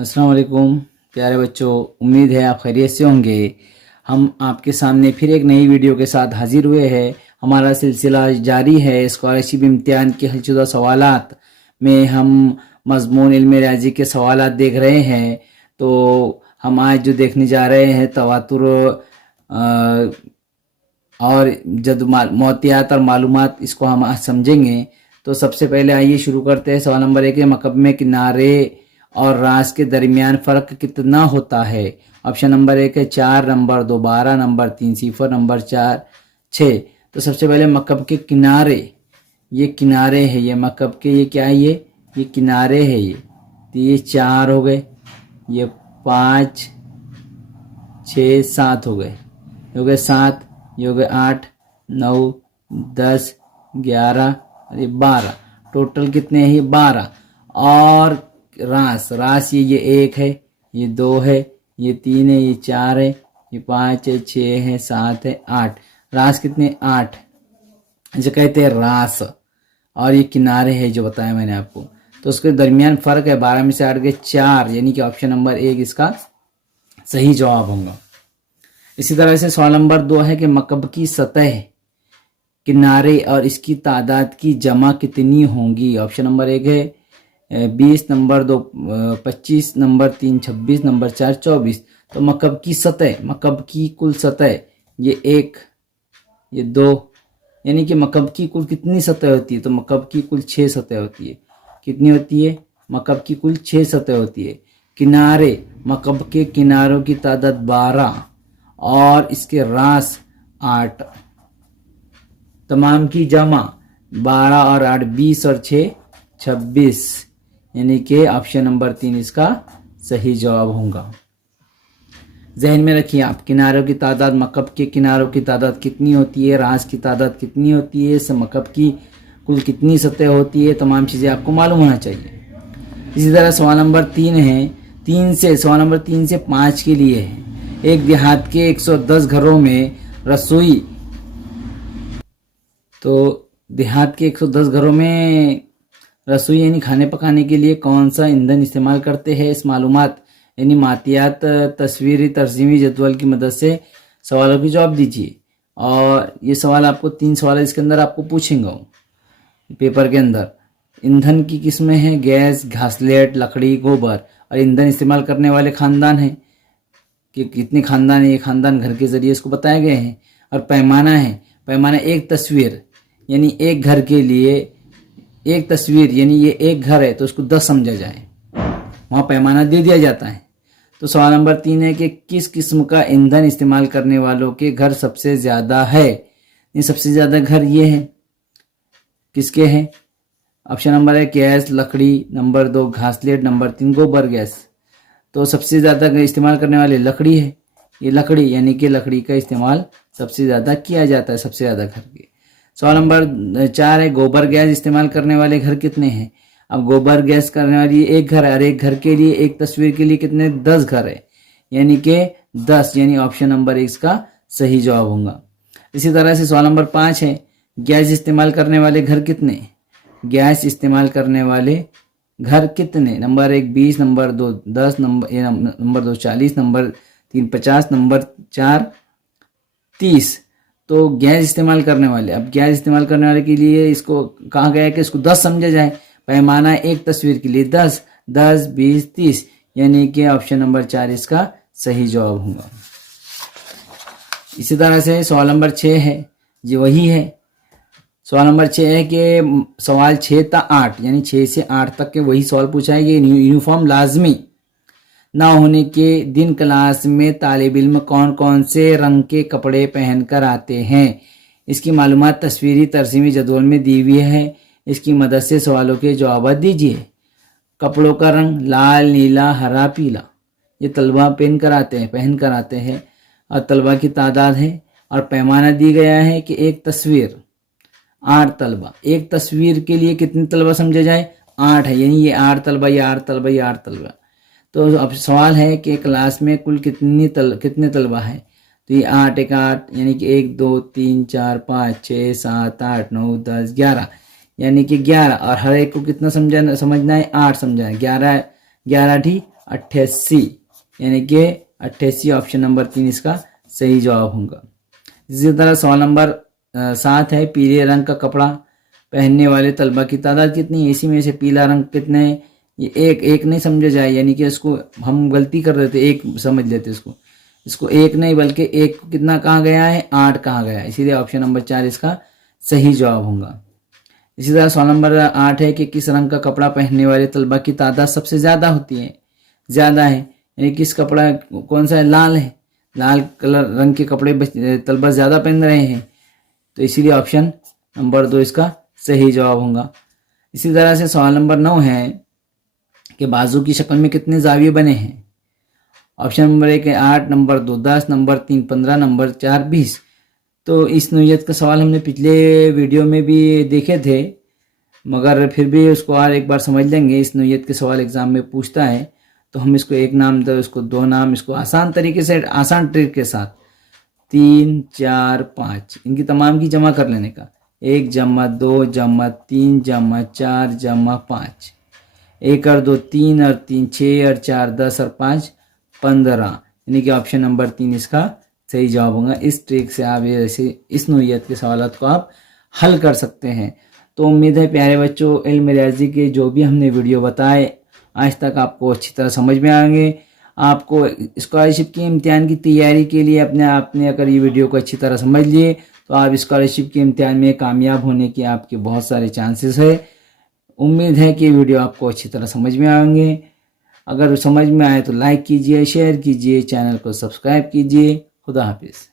अस्सलाम वालेकुम प्यारे बच्चों, उम्मीद है आप खैरियत से होंगे। हम आपके सामने फिर एक नई वीडियो के साथ हाजिर हुए हैं। हमारा सिलसिला जारी है स्कॉलरशिप इम्तिहान के हलशुदा सवालात में हम मज़मून इल्म रियाजी के सवालात देख रहे हैं। तो हम आज जो देखने जा रहे हैं तवातुर और जद मोतियात और मालूमात, इसको हम आज समझेंगे। तो सबसे पहले आइए शुरू करते हैं। सवाल नंबर 1 है, मकब में किनारे और रास के दरमियान फ़र्क कितना होता है? ऑप्शन नंबर 1 है 4, नंबर 2 12, नंबर 3 0, नंबर 4 6। तो सबसे पहले मकब के किनारे, ये किनारे है, ये मकब के, ये क्या है, ये किनारे है। ये तो ये 4 हो गए, ये 5 6 7 हो गए, 7, ये हो गए 8 9 10 11 और ये 12। टोटल कितने हैं? ये 12। और रास ये 1 है, ये 2 है, ये 3 है, ये 4 है, ये 5 है, 6 है, 7 है, 8। रास कितने? 8, इसे कहते हैं रास। और ये किनारे है जो बताया मैंने आपको। तो उसके दरमियान फ़र्क है 12 में से 8 गए 4, यानी कि ऑप्शन नंबर 1 इसका सही जवाब होगा। इसी तरह से सवाल नंबर 2 है कि मकब की सतह, किनारे और इसकी तादाद की जमा कितनी होंगी? ऑप्शन नंबर 1 है 20, नंबर 2 25, नंबर 3 26, नंबर 4 24। तो मकब की सतह, मकब की कुल सतह, ये 1 ये 2, यानी कि मकब की कुल कितनी सतह होती है? तो मकब की कुल 6 सतह होती है। कितनी होती है? मकब की कुल 6 सतह होती है। किनारे, मकब के किनारों की तादाद 12 और इसके रास 8। तमाम की जमा 12 और 8 20 और 6 26, यानी कि ऑप्शन नंबर 3 इसका सही जवाब होगा। जहन में रखिए आप, किनारों की तादाद, मकब के किनारों की तादाद कितनी होती है, रास की तादाद कितनी होती है, मकब की कुल कितनी सतह होती है, तमाम चीज़ें आपको मालूम होना चाहिए। इसी तरह सवाल नंबर 3 है, सवाल नंबर 3 से 5 के लिए है। एक देहात के 110 घरों में रसोई, तो देहात के 110 घरों में रसोई यानी खाने पकाने के लिए कौन सा ईंधन इस्तेमाल करते हैं? इस मालूमात यानी मातियात तस्वीरी तरजीमी जदवल की मदद से सवालों की जवाब दीजिए। और ये सवाल आपको 3 सवाल इसके अंदर आपको पूछेंगे पेपर के अंदर। ईंधन की किस्में हैं गैस, घासलेट, लकड़ी, गोबर। और ईंधन इस्तेमाल करने वाले खानदान हैं कि कितने खानदान है, ये खानदान घर के ज़रिए इसको बताए गए हैं। और पैमाना है, पैमाना एक तस्वीर यानी एक घर के लिए एक तस्वीर, यानी ये एक घर है तो उसको 10 समझा जाए, वहाँ पैमाना दे दिया जाता है। तो सवाल नंबर 3 है कि किस किस्म का ईंधन इस्तेमाल करने वालों के घर सबसे ज़्यादा है? ये सबसे ज़्यादा घर ये है, किसके हैं? ऑप्शन नंबर 1 गैस, लकड़ी, नंबर 2 घासलेट, नंबर 3 गोबर गैस। तो सबसे ज़्यादा इस्तेमाल करने वाले लकड़ी है, ये लकड़ी, यानी कि लकड़ी का इस्तेमाल सबसे ज़्यादा किया जाता है, सबसे ज़्यादा घर के। सवाल नंबर 4 है गोबर गैस इस्तेमाल करने वाले घर कितने हैं? अब गोबर गैस करने वाली एक घर है और एक घर के लिए, एक तस्वीर के लिए कितने? 10 घर है, यानी कि 10, यानी ऑप्शन नंबर 1 इसका सही जवाब होगा। इसी तरह से सवाल नंबर 5 है गैस इस्तेमाल करने वाले घर कितने? गैस इस्तेमाल करने वाले घर कितने? Number 1 20, number 2 10, number 2 40, number 3 50, number 4 30। तो गैस इस्तेमाल करने वाले, अब गैस इस्तेमाल करने वाले के लिए इसको कहा गया है कि इसको 10 समझा जाए। पैमाना एक तस्वीर के लिए 10 10 20 30, यानी कि ऑप्शन नंबर 4 इसका सही जवाब होगा। इसी तरह से सवाल नंबर 6 है, ये वही है। सवाल नंबर 6 है कि सवाल 6 था 8, यानी 6 से 8 तक के वही सवाल पूछा है कि यूनिफॉर्म लाजमी ना होने के दिन क्लास में तालिब इल्म कौन कौन से रंग के कपड़े पहनकर आते हैं? इसकी मालूमात तस्वीरी तरजीमी जदवल में दी हुई है, इसकी मदद से सवालों के जवाब दीजिए। कपड़ों का रंग लाल, नीला, हरा, पीला, ये तलबा पहन कर आते हैं। और तलबा की तादाद है और पैमाना दी गया है कि एक तस्वीर 8 तलबा, एक तस्वीर के लिए कितने तलबा समझा जाए? 8 है, यानी ये 8 तलबा, ये 8 तलबा, ये 8 तलबा। तो अब सवाल है कि क्लास में कुल कितने तलबा है? तो ये 8 1 8, यानी कि 1 2 3 4 5 6 7 8 9 10 11, यानी कि 11। और हर एक को कितना समझना है? 8 समझना है। 11 11 ठी 88, यानी कि 88 ऑप्शन नंबर 3 इसका सही जवाब होगा। इसी तरह सवाल नंबर 7 है, पीले रंग का कपड़ा पहनने वाले तलबा की तादाद कितनी है? इसी में से पीला रंग कितने है? ये एक नहीं समझा जाए, यानी कि इसको हम गलती कर रहे थे, एक समझ लेते इसको एक नहीं बल्कि एक कितना कहा गया है, 8 कहा गया है, इसीलिए ऑप्शन नंबर 4 इसका सही जवाब होगा। इसी तरह सवाल नंबर 8 है कि किस रंग का कपड़ा पहनने वाले तलबा की तादाद सबसे ज़्यादा होती है? ज़्यादा है, यानी किस कपड़ा कौन सा है? लाल है, लाल कलर रंग के कपड़े तलबा ज़्यादा पहन रहे हैं, तो इसीलिए ऑप्शन नंबर 2 इसका सही जवाब होगा। इसी तरह से सवाल नंबर 9 है कि बाजू की शक्ल में कितने जाविये बने हैं? ऑप्शन नंबर 1 है 8, नंबर 2 10, नंबर 3 15, नंबर 4 20। तो इस नोयत का सवाल हमने पिछले वीडियो में भी देखे थे, मगर फिर भी उसको और एक बार समझ लेंगे। इस नोयत के सवाल एग्ज़ाम में पूछता है, तो हम इसको एक नाम दो, इसको 2 नाम, इसको आसान तरीके से आसान ट्रिक के साथ 3 4 5 इनकी तमाम की जमा कर लेने का। 1 जमा 2 जमा 3 जमा 4 जमा 5, 1 और 2 3 और 3 6 और 4 10 और 5 15, यानी कि ऑप्शन नंबर 3 इसका सही जवाब होगा। इस ट्रिक से आप ऐसे इस नोयत के सवालों को आप हल कर सकते हैं। तो उम्मीद है प्यारे बच्चों, इल्म रियाजी के जो भी हमने वीडियो बताए आज तक आपको अच्छी तरह समझ में आएंगे। आपको स्कॉलरशिप के इम्तिहान की तैयारी के लिए आपने अगर ये वीडियो को अच्छी तरह समझ लिए तो आप स्कॉलरशिप के इम्तिहान में कामयाब होने के आपके बहुत सारे चांसेस है। उम्मीद है कि वीडियो आपको अच्छी तरह समझ में आएंगे। अगर समझ में आए तो लाइक कीजिए, शेयर कीजिए, चैनल को सब्सक्राइब कीजिए। खुदा हाफिज़।